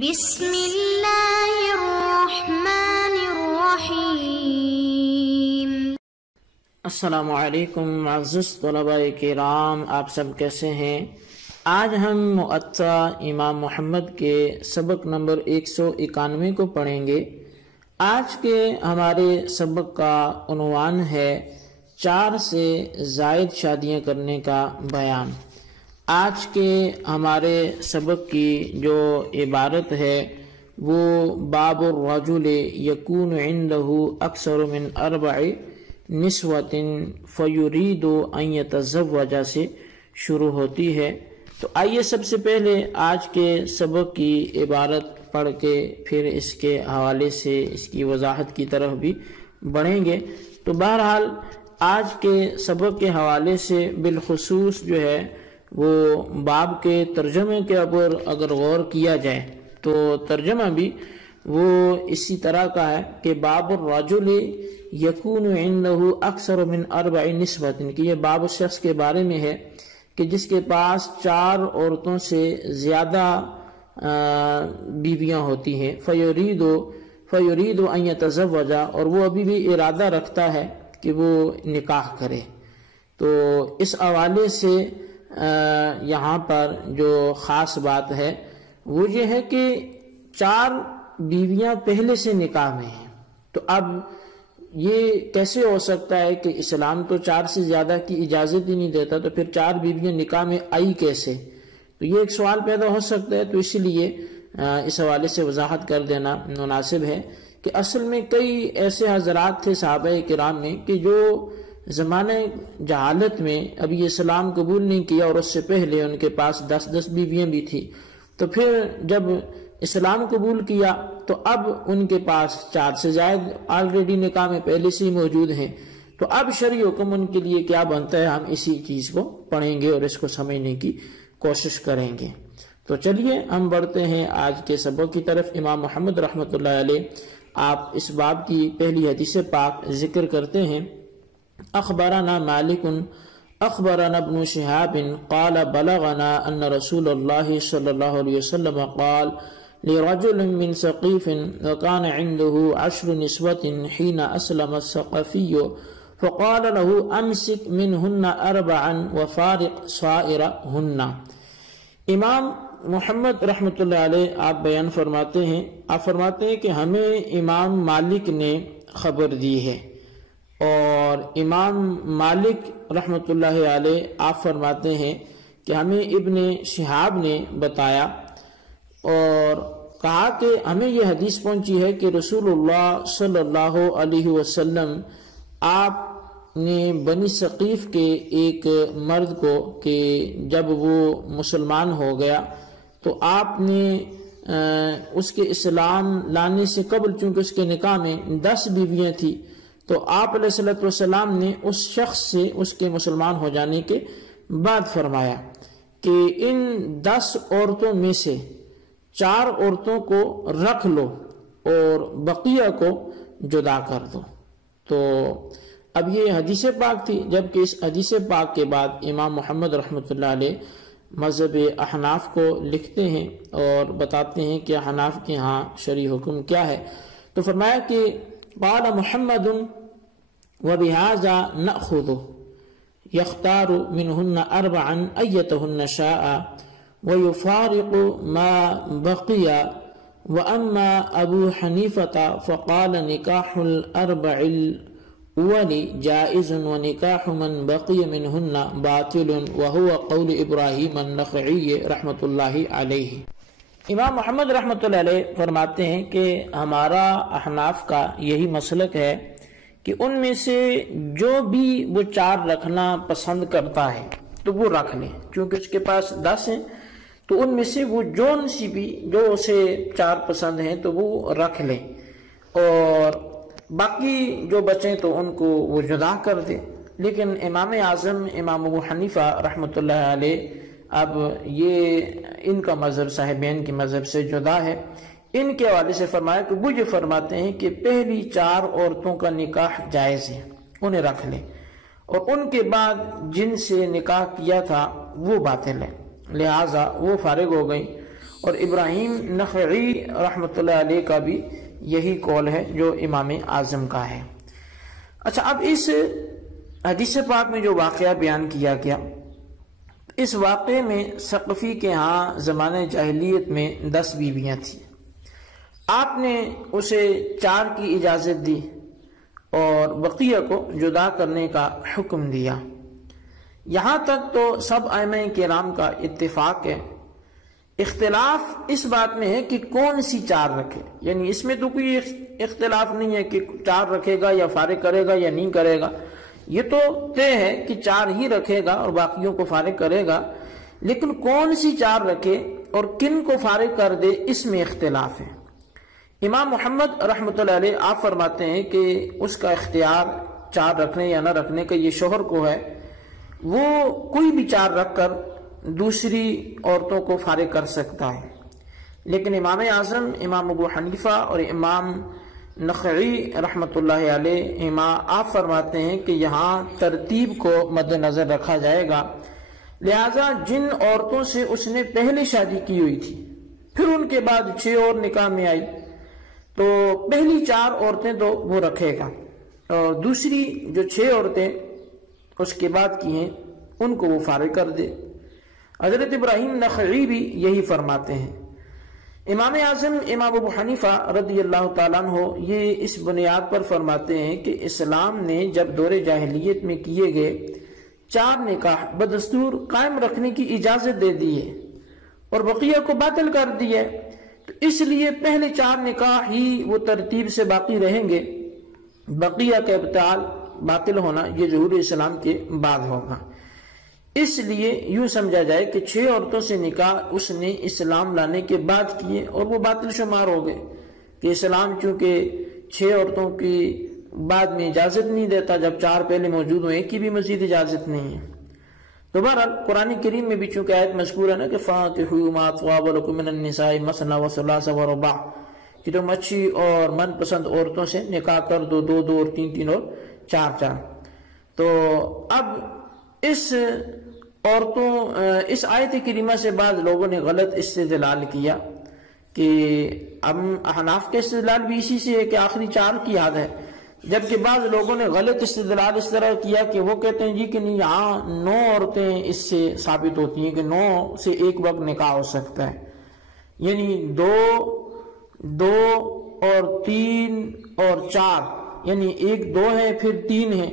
بسم اللہ الرحمن الرحیم۔ السلام علیکم معزز طلباء کرام، آپ سب کیسے ہیں؟ آج ہم مؤطا امام محمد کے سبق نمبر 191 کو پڑھیں گے۔ آج کے ہمارے سبق کا عنوان ہے 4 سے زائد شادیاں کرنے کا بیان۔ آج کے ہمارے سبق کی جو عبارت ہے وہ باب الرجل یکون عنده اکثر من 4 نسوۃ فیرید ان یتزوج سے شروع ہوتی ہے۔ تو آئیے سب سے پہلے آج کے سبق کی عبارت پڑھ کے پھر اس کے حوالے سے اس کی وضاحت کی طرف بھی بڑھیں گے۔ تو بہرحال آج کے سبق کے حوالے سے بالخصوص جو ہے وہ باب کے ترجمے کے اوپر اگر غور کیا جائے تو ترجمہ بھی وہ اسی طرح کا ہے کہ باب الرجل یکون عنده اکثر من 4 نسوۃ، کہ یہ باب اس شخص کے بارے میں ہے کہ جس کے پاس 4 عورتوں سے زیادہ بیویاں ہوتی ہیں۔ فیرید ان یتزوج، اور وہ ابھی بھی ارادہ رکھتا ہے کہ وہ نکاح کرے۔ تو اس حوالے سے یہاں پر جو خاص بات ہے وہ یہ ہے کہ 4 بیویاں پہلے سے نکاح میں ہیں۔ تو اب یہ کیسے ہو سکتا ہے کہ اسلام تو 4 سے زیادہ کی اجازت ہی نہیں دیتا، تو پھر 4 بیویاں نکاح میں آئی کیسے؟ تو یہ ایک سوال پیدا ہو سکتا ہے۔ تو اسی لیے اس حوالے سے وضاحت کر دینا مناسب ہے کہ اصل میں کئی ایسے حضرات تھے صحابہ کرام میں کہ جو زمانہ جہالت میں ابھی اسلام قبول نہیں کیا، اور اس سے پہلے ان کے پاس 10 بیویاں بھی تھی۔ تو پھر جب اسلام قبول کیا تو اب ان کے پاس 4 سے زائد آلریڈی نکاح میں پہلے سے ہی موجود ہیں۔ تو اب شرعی حکم ان کے لیے کیا بنتا ہے، ہم اسی چیز کو پڑھیں گے اور اس کو سمجھنے کی کوشش کریں گے۔ تو چلیے ہم بڑھتے ہیں آج کے سبق کی طرف۔ امام محمد رحمۃ اللہ علیہ آپ اس باب کی پہلی حدیث پاک ذکر کرتے ہیں۔ اخبرنا مالک اخبرنا ابن شهاب قال بلغنا ان رسول الله صلى الله عليه وسلم قال لرجل من ثقيف وكان عنده 10 نسوة حين اسلم الثقفي فقال له امسك منهن 4 وفارق صائرهن۔ امام محمد رحمۃ اللہ علیہ آپ بیان فرماتے ہیں کہ ہمیں امام مالک نے خبر دی ہے، اور امام مالک رحمۃ اللہ علیہ آپ فرماتے ہیں کہ ہمیں ابن شہاب نے بتایا اور کہا کہ ہمیں یہ حدیث پہنچی ہے کہ رسول اللہ صلی اللہ علیہ وسلم آپ نے بنی ثقیف کے ایک مرد کو کہ جب وہ مسلمان ہو گیا تو آپ نے اس کے اسلام لانے سے قبل، چونکہ اس کے نکاح میں 10 بیویاں تھیں، تو آپ علیہ السلام نے اس شخص سے اس کے مسلمان ہو جانے کے بعد فرمایا کہ ان 10 عورتوں میں سے 4 عورتوں کو رکھ لو اور بقیہ کو جدا کر دو۔ تو اب یہ حدیث پاک تھی، جبکہ اس حدیث پاک کے بعد امام محمد رحمۃ اللہ علیہ مذہب احناف کو لکھتے ہیں اور بتاتے ہیں کہ احناف کے ہاں شرعی حکم کیا ہے۔ تو فرمایا کہ قال محمد وبهذا نأخذ يختار منهن 4 أيتهن شاء ويفارق ما بقي، وأما أبو حنيفة فقال نكاح 4 الأول جائز ونكاح من بقي منهن باطل، وهو قول إبراهيم النخعي رحمة الله عليه۔ امام محمد رحمۃ اللہ علیہ فرماتے ہیں کہ ہمارا احناف کا یہی مسلک ہے کہ ان میں سے جو بھی وہ 4 رکھنا پسند کرتا ہے تو وہ رکھ لیں، چونکہ اس کے پاس 10 ہیں، تو ان میں سے وہ جون سی بھی جو اسے 4 پسند ہیں تو وہ رکھ لیں، اور باقی جو بچیں تو ان کو وہ جدا کر دے۔ لیکن امام اعظم امام ابو حنیفہ رحمۃ اللہ علیہ اب یہ ان کا مذہب صاحبین کے مذہب سے جدا ہے۔ ان کے حوالے سے فرمایا کہ وہ یہ فرماتے ہیں کہ پہلی 4 عورتوں کا نکاح جائز ہے، انہیں رکھ لیں، اور ان کے بعد جن سے نکاح کیا تھا وہ باطل ہے، لہٰذا وہ فارغ ہو گئی۔ اور ابراہیم نخعی رحمۃ اللہ علیہ کا بھی یہی قول ہے جو امام اعظم کا ہے۔ اچھا، اب اس حدیث پاک میں جو واقعہ بیان کیا گیا، اس واقعے میں ثقفی کے ہاں زمانہ جاہلیت میں 10 بیویاں تھیں۔ آپ نے اسے 4 کی اجازت دی اور بقیہ کو جدا کرنے کا حکم دیا۔ یہاں تک تو سب ائمہ کرام کا اتفاق ہے، اختلاف اس بات میں ہے کہ کون سی 4 رکھے، یعنی اس میں تو کوئی اختلاف نہیں ہے کہ 4 رکھے گا یا فارغ کرے گا یا نہیں کرے گا، یہ تو طے ہے کہ 4 ہی رکھے گا اور باقیوں کو فارغ کرے گا، لیکن کون سی 4 رکھے اور کن کو فارغ کر دے اس میں اختلاف ہے۔ امام محمد رحمۃ اللہ علیہ آپ فرماتے ہیں کہ اس کا اختیار 4 رکھنے یا نہ رکھنے کا یہ شوہر کو ہے، وہ کوئی بھی 4 رکھ کر دوسری عورتوں کو فارغ کر سکتا ہے۔ لیکن امام اعظم امام ابو حنیفہ اور امام نخعی رحمۃ اللہ علیہ آپ فرماتے ہیں کہ یہاں ترتیب کو مد نظر رکھا جائے گا، لہذا جن عورتوں سے اس نے پہلے شادی کی ہوئی تھی پھر ان کے بعد 6 اور نکاح میں آئی تو پہلی 4 عورتیں تو وہ رکھے گا اور دوسری جو 6 عورتیں اس کے بعد کی ہیں ان کو وہ فارغ کر دے۔ حضرت ابراہیم نخعی بھی یہی فرماتے ہیں۔ امام اعظم امام ابو حنیفہ رضی اللہ تعالیٰ عنہ یہ اس بنیاد پر فرماتے ہیں کہ اسلام نے جب دور جاہلیت میں کیے گئے 4 نکاح بدستور قائم رکھنے کی اجازت دے دی ہے اور بقیہ کو باطل کر دیا ہے، تو اس لیے پہلے 4 نکاح ہی وہ ترتیب سے باقی رہیں گے، بقیہ کا ابطال باطل ہونا یہ ظہور اسلام کے بعد ہوگا۔ اس لیے یوں سمجھا جائے کہ 6 عورتوں سے نکاح اس نے اسلام لانے کے بعد کیے اور وہ باطل شمار ہو گئے کہ اسلام چونکہ 6 عورتوں کی بعد میں اجازت نہیں دیتا جب 4 پہلے موجود ہوئے کی بھی مزید اجازت نہیں ہے۔ تو بہرحال قرآن کریم میں بھی چونکہ آیت مذکور ہے نا کہ فَانكِحُوا مَا طَابَ لَكُم مِّنَ النِّسَاءِ مَثْنَىٰ وَثُلَاثَ وَرُبَاعَ، کہ تم اچھی اور من پسند عورتوں سے نکاح کر دو 2 اور 3 اور 4۔ تو اب اس آیت کریمہ سے بعض لوگوں نے غلط استدلال کیا کہ احناف کے استدلال بھی اسی سے ہے کہ آخری 4 کی یاد ہے، جبکہ بعض لوگوں نے غلط استدلال اس طرح کیا کہ وہ کہتے ہیں جی کہ نہیں، یہاں 9 عورتیں اس سے ثابت ہوتی ہیں کہ 9 سے ایک وقت نکاح ہو سکتا ہے، یعنی 2 اور 3 اور 4، یعنی 1 2 ہے پھر 3 ہے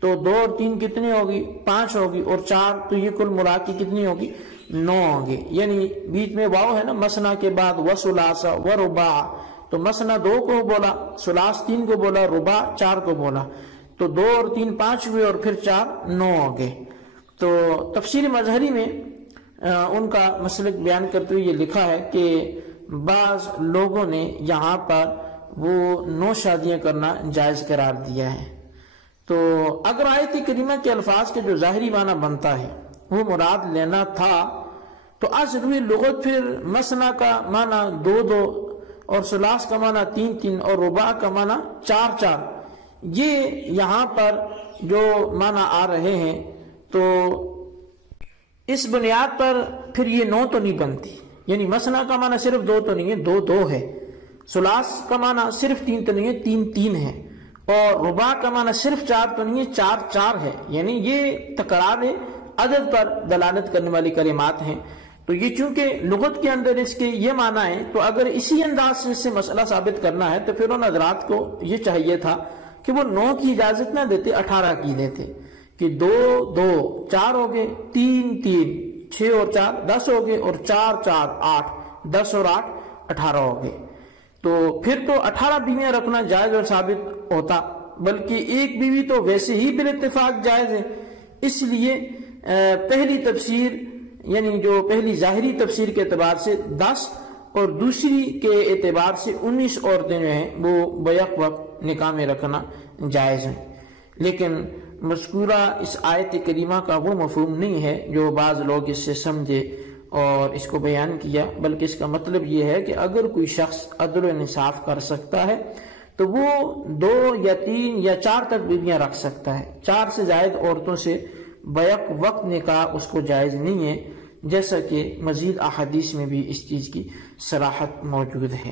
تو 2 اور 3 کتنی ہوگی؟ 5 ہوگی، اور 4 تو یہ کل ملا کے کتنی ہوگی؟ 9 ہوگی، یعنی بیچ میں واو ہے نا مثنا کے بعد وثلاث ورباع، تو مثنا 2 کو بولا، ثلاث 3 کو بولا، رباع 4 کو بولا، تو 2 اور 3 5 ہوئے اور پھر 4 9 ہو گئے۔ تو تفسیر مظہری میں ان کا مسلک بیان کرتے ہوئے یہ لکھا ہے کہ بعض لوگوں نے یہاں پر وہ 9 شادیاں کرنا جائز قرار دیا ہے۔ تو اگر آیت کریمہ کے الفاظ کے جو ظاہری معنی بنتا ہے وہ مراد لینا تھا تو اصلی لغت پھر مثنا کا معنی 2 2 اور ثلاث کا معنی 3 3 اور رباع کا معنی 4 4، یہ یہاں پر جو معنی آ رہے ہیں تو اس بنیاد پر پھر یہ 9 تو نہیں بنتی، یعنی مثنا کا معنی صرف 2 تو نہیں ہے، 2 2 ہے، ثلاث کا معنی صرف 3 تو نہیں ہے، 3 3 ہے، اور رباع کا معنی صرف 4 تو نہیں ہے، 4 4 ہے، یعنی یہ تکرار عدد پر دلالت کرنے والی کلمات ہیں۔ تو یہ چونکہ لغت کے اندر اس کے یہ معنی ہے، تو اگر اسی انداز سے اس سے مسئلہ ثابت کرنا ہے تو پھر ان حضرات کو یہ چاہیے تھا کہ وہ 9 کی اجازت نہ دیتے، 18 کی دیتے، کہ 2 2 4 ہو گئے، 3 3 6 اور 4 10 ہو گئے، اور 4 4 8 10 اور 8 18 ہو گئے۔ تو پھر تو 18 بیویاں رکھنا جائز اور ثابت ہوتا، بلکہ ایک بیوی تو ویسے ہی بالاتفاق جائز ہے۔ اس لیے پہلی تفسیر یعنی جو پہلی ظاہری تفسیر کے اعتبار سے 10 اور دوسری کے اعتبار سے 19 عورتیں جو ہیں وہ بیک وقت نکاح میں رکھنا جائز ہیں، لیکن مذکورہ اس آیت کریمہ کا وہ مفہوم نہیں ہے جو بعض لوگ اس سے سمجھے اور اس کو بیان کیا، بلکہ اس کا مطلب یہ ہے کہ اگر کوئی شخص عدل و انصاف کر سکتا ہے تو وہ 2 یا 3 یا 4 تک بیویاں رکھ سکتا ہے، 4 سے زائد عورتوں سے بیک وقت نکاح اس کو جائز نہیں ہے، جیسا کہ مزید احادیث میں بھی اس چیز کی صراحت موجود ہے۔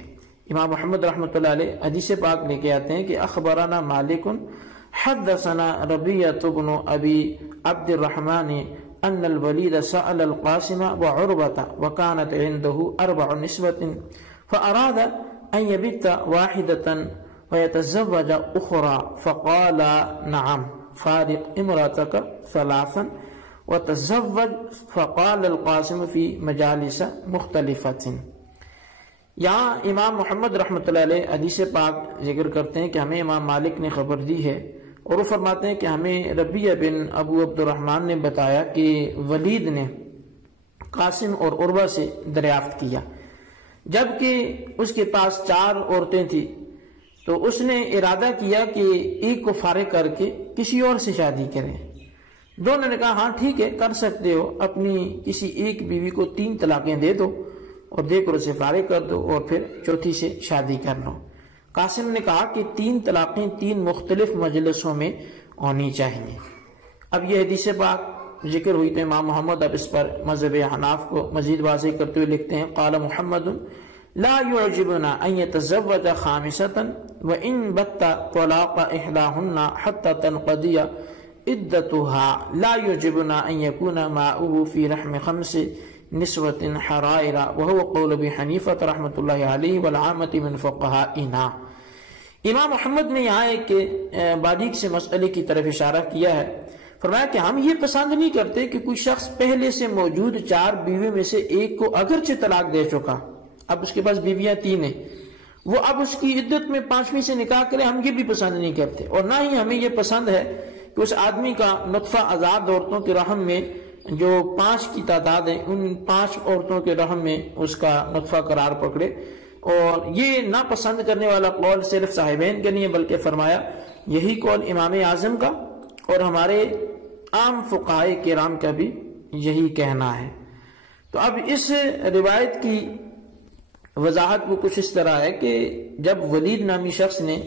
امام محمد رحمۃ اللہ علیہ حدیث پاک لے کے آتے ہیں کہ اخبرنا مالک حدثنا ربیعۃ بن ابی عبد الرحمن ان الولید سأل القاسم وعروة وكانت عنده 4 نسوة فأراد ان يبت واحدة ويتزوج أخرى فقال نعم فارق امرأتك 3 وتزوج فقال القاسم في مجالس مختلفة۔ یہاں امام محمد رحمۃ اللہ علیہ حدیث پاک ذکر کرتے ہیں کہ ہمیں امام مالک نے خبر دی ہے، اور وہ فرماتے ہیں کہ ہمیں ربیہ بن ابو عبد الرحمن نے بتایا کہ ولید نے قاسم اور عروہ سے دریافت کیا، جبکہ اس کے پاس 4 عورتیں تھیں، تو اس نے ارادہ کیا کہ ایک کو فارغ کر کے کسی اور سے شادی کریں۔ دونوں نے کہا ہاں ٹھیک ہے کر سکتے ہو، اپنی کسی ایک بیوی کو 3 طلاقیں دے دو اور دے کر اسے فارغ کر دو اور پھر چوتھی سے شادی کر لو۔ قاسم نے کہا کہ 3 طلاقیں 3 مختلف مجلسوں میں ہونی چاہیے۔ اب یہ حدیث پاک ذکر ہوئی تو امام محمد اب اس پر مذہب حناف کو مزید واضح کرتے ہوئے لکھتے ہیں قال محمد لا يعجبنا ان يتزوج 5 وان بت طلاق احداهن حتى تنقضي عدتها لا يعجبنا ان يكون معه في رحم 5 نسوة حرائر وهو قول ابی حنیفہ رحمۃ اللہ علیہ والعامة من فقہائنا۔ امام محمد نے یہاں ایک باریک سے مسئلے کی طرف اشارہ کیا ہے، فرمایا کہ ہم یہ پسند نہیں کرتے کہ کوئی شخص پہلے سے موجود 4 بیویوں میں سے ایک کو اگرچہ طلاق دے چکا، اب اس کے پاس بیویاں 3 ہیں، وہ اب اس کی عدت میں 5ویں سے نکاح کرے، ہم یہ بھی پسند نہیں کرتے، اور نہ ہی ہمیں یہ پسند ہے کہ اس آدمی کا نطفہ آزاد عورتوں کے رحم میں جو 5 کی تعداد ہے ان 5 عورتوں کے رحم میں اس کا نطفہ قرار پکڑے۔ اور یہ ناپسند کرنے والا قول صرف صاحبین کا نہیں ہے، بلکہ فرمایا یہی قول امام اعظم کا اور ہمارے عام فقہائے کرام کا بھی یہی کہنا ہے۔ تو اب اس روایت کی وضاحت وہ کچھ اس طرح ہے کہ جب ولید نامی شخص نے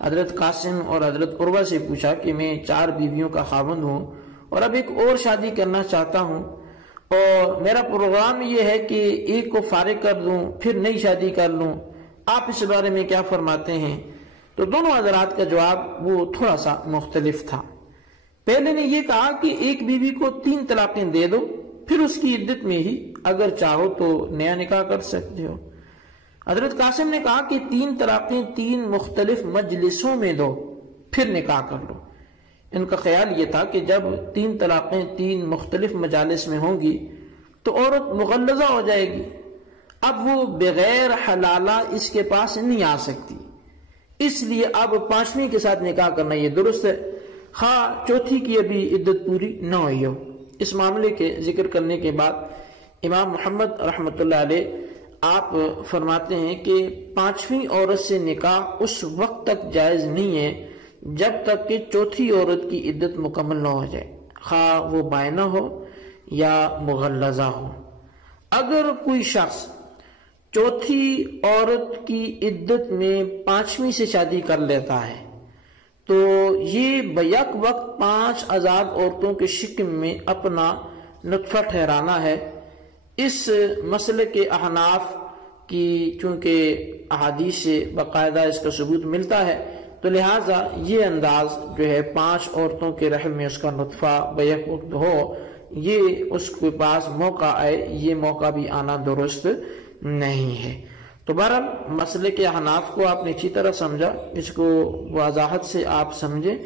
حضرت قاسم اور حضرت عروہ سے پوچھا کہ میں 4 بیویوں کا خاوند ہوں اور اب ایک اور شادی کرنا چاہتا ہوں، اور میرا پروگرام یہ ہے کہ ایک کو فارغ کر دوں پھر نئی شادی کر لوں، آپ اس بارے میں کیا فرماتے ہیں؟ تو دونوں حضرات کا جواب وہ تھوڑا سا مختلف تھا۔ پہلے نے یہ کہا کہ ایک بیوی کو 3 طلاقیں دے دو، پھر اس کی عدت میں ہی اگر چاہو تو نیا نکاح کر سکتے ہو۔ حضرت قاسم نے کہا کہ 3 طلاقیں 3 مختلف مجلسوں میں دو پھر نکاح کر لو۔ ان کا خیال یہ تھا کہ جب 3 طلاقیں 3 مختلف مجالس میں ہوں گی تو عورت مغلظہ ہو جائے گی، اب وہ بغیر حلالہ اس کے پاس نہیں آ سکتی، اس لیے اب 5ویں کے ساتھ نکاح کرنا یہ درست ہے، خواہ چوتھی کی ابھی عدت پوری نہ ہوئی ہو۔ اس معاملے کے ذکر کرنے کے بعد امام محمد رحمۃ اللہ علیہ آپ فرماتے ہیں کہ 5ویں عورت سے نکاح اس وقت تک جائز نہیں ہے جب تک کہ چوتھی عورت کی عدت مکمل نہ ہو جائے، خواہ وہ بائنہ ہو یا مغلظہ ہو۔ اگر کوئی شخص چوتھی عورت کی عدت میں 5ویں سے شادی کر لیتا ہے تو یہ بیک وقت 5 آزاد عورتوں کے شکم میں اپنا نطفہ ٹھہرانا ہے۔ اس مسئلے کے احناف کی چونکہ احادیث سے باقاعدہ اس کا ثبوت ملتا ہے، تو لہٰذا یہ انداز جو ہے 5 عورتوں کے رحم میں اس کا نطفہ بیک وقت ہو، یہ اس کے پاس موقع آئے، یہ موقع بھی آنا درست نہیں ہے۔ تو بہرحال مسئلے کے احناف کو آپ نے اچھی طرح سمجھا، اس کو وضاحت سے آپ سمجھیں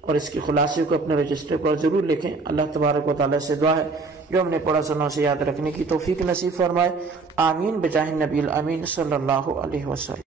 اور اس کی خلاصے کو اپنے رجسٹر پر ضرور لکھیں۔ اللہ تبارک و تعالیٰ سے دعا ہے جو ہم نے پڑھا سنا اسے یاد رکھنے کی توفیق نصیب فرمائے، آمین بجاہ النبی الامین صلی اللہ علیہ وسلم۔